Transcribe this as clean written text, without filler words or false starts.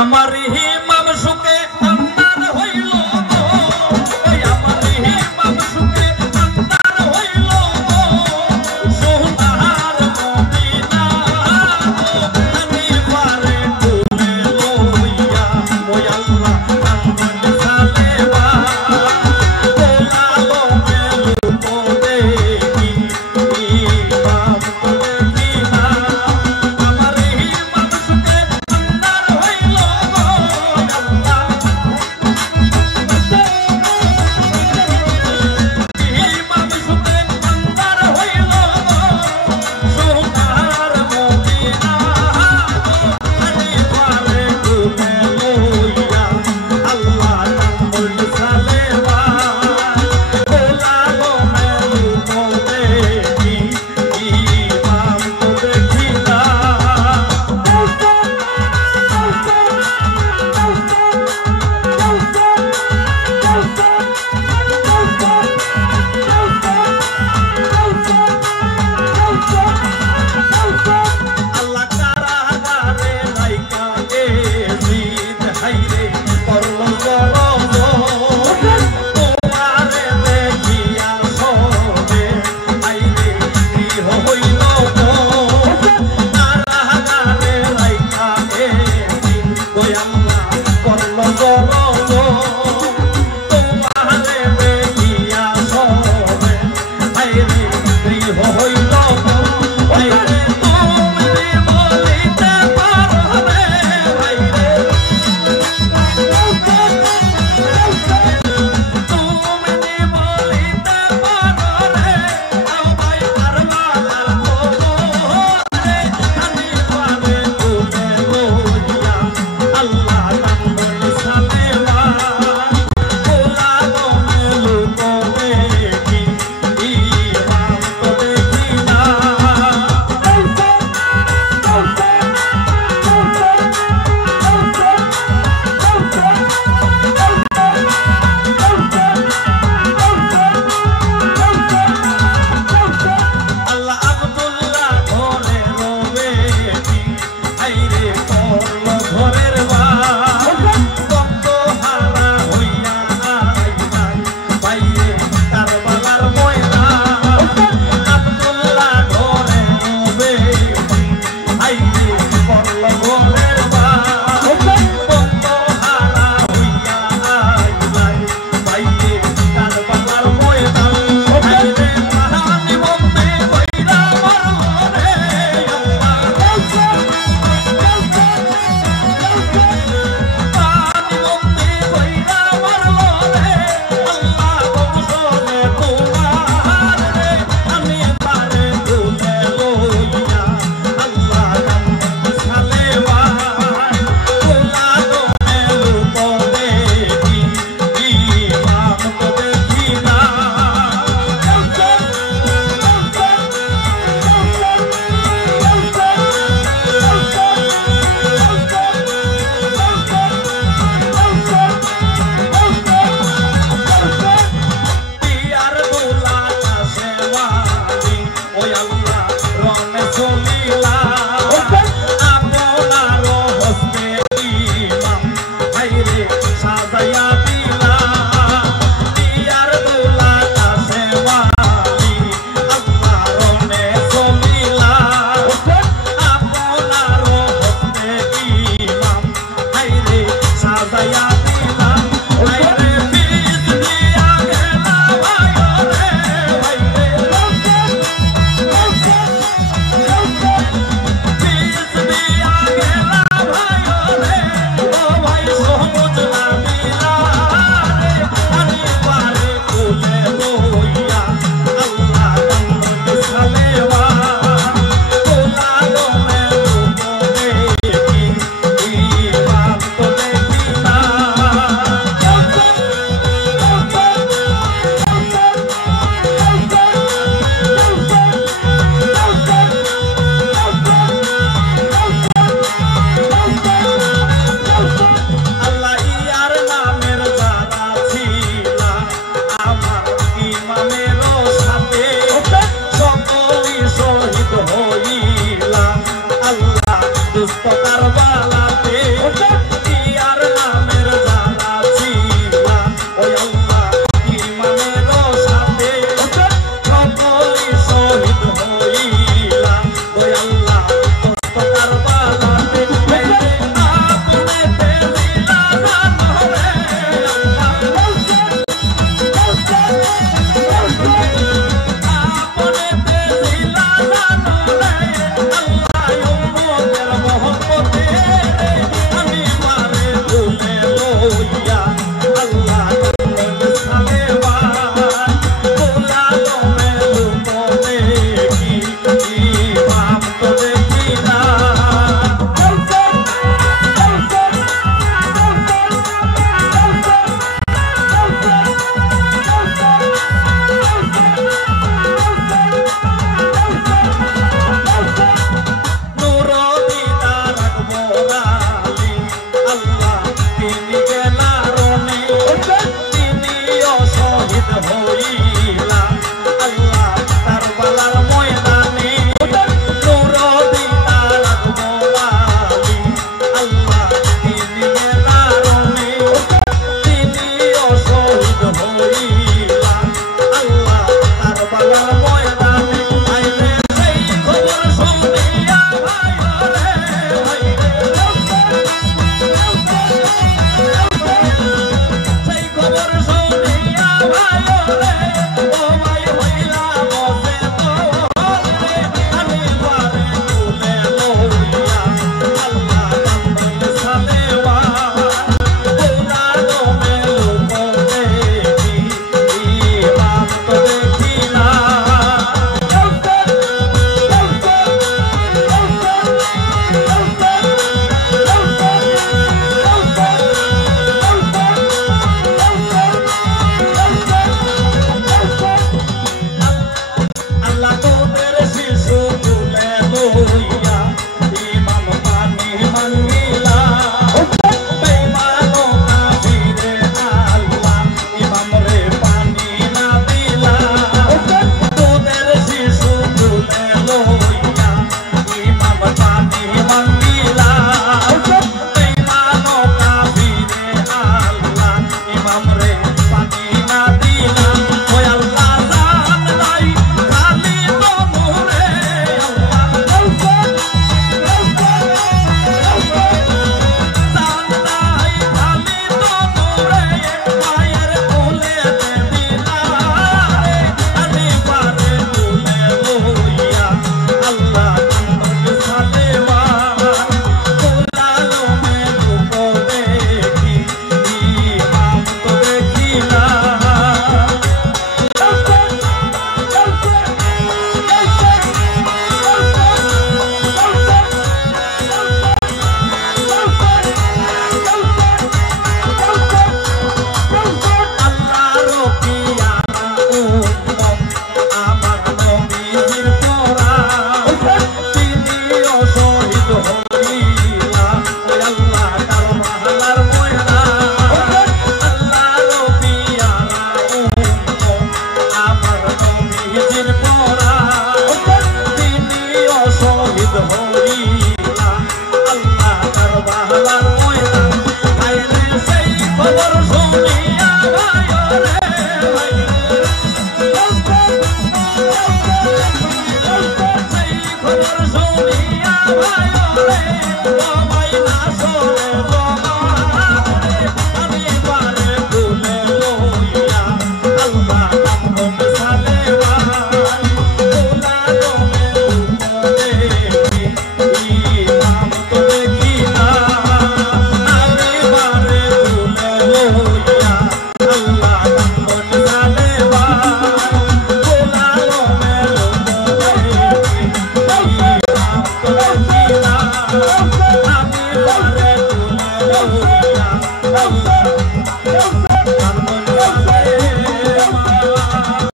আমার হিমাম সুখে আন্দার হইল গো, ওই আমার হিমাম সুখে আন্দার হইল গো, সোনার মদিনা আমি পারে তুলে লইয়া ওই আল্লাহ আমার সালেবা তোলালো মেলু তো দেখি ইমাম মদিনা আমার হিমাম সুখে আন্দার হইল গো আল্লাহ হিমাম সুখে আন্দার হইল গো সোনার মদিনা আমি পারে তুলে লইয়া আল্লাহ নামুল সালেবা তোলালো মেলু তো দেখি ইমাম তো দেখি না আল্লাহ কারাগারে রাইখা এজিদ হাইরে করল গরম তোমারে দেখিয়া সবে হাইরে গৃহ হইল কারাগারে রাইখা এজিদ ওই আল্লাহ করল গরম তোমারে দেখিয়া সবে হাইরে গৃহ হইল হাইরে তুমি বলিতে পারো রে হাইরে তুমি বলিতে পারো রে আমায় কারবালার খবরে খানি পারে তুলে লইয়া আল্লাহ নামুল সালেবা তোলালো মেলু তো দেখি ইমাম তো দেখি না আল্লাহ আব্দুল্লাহ ঘরে রবে আইরে করল ঘরের না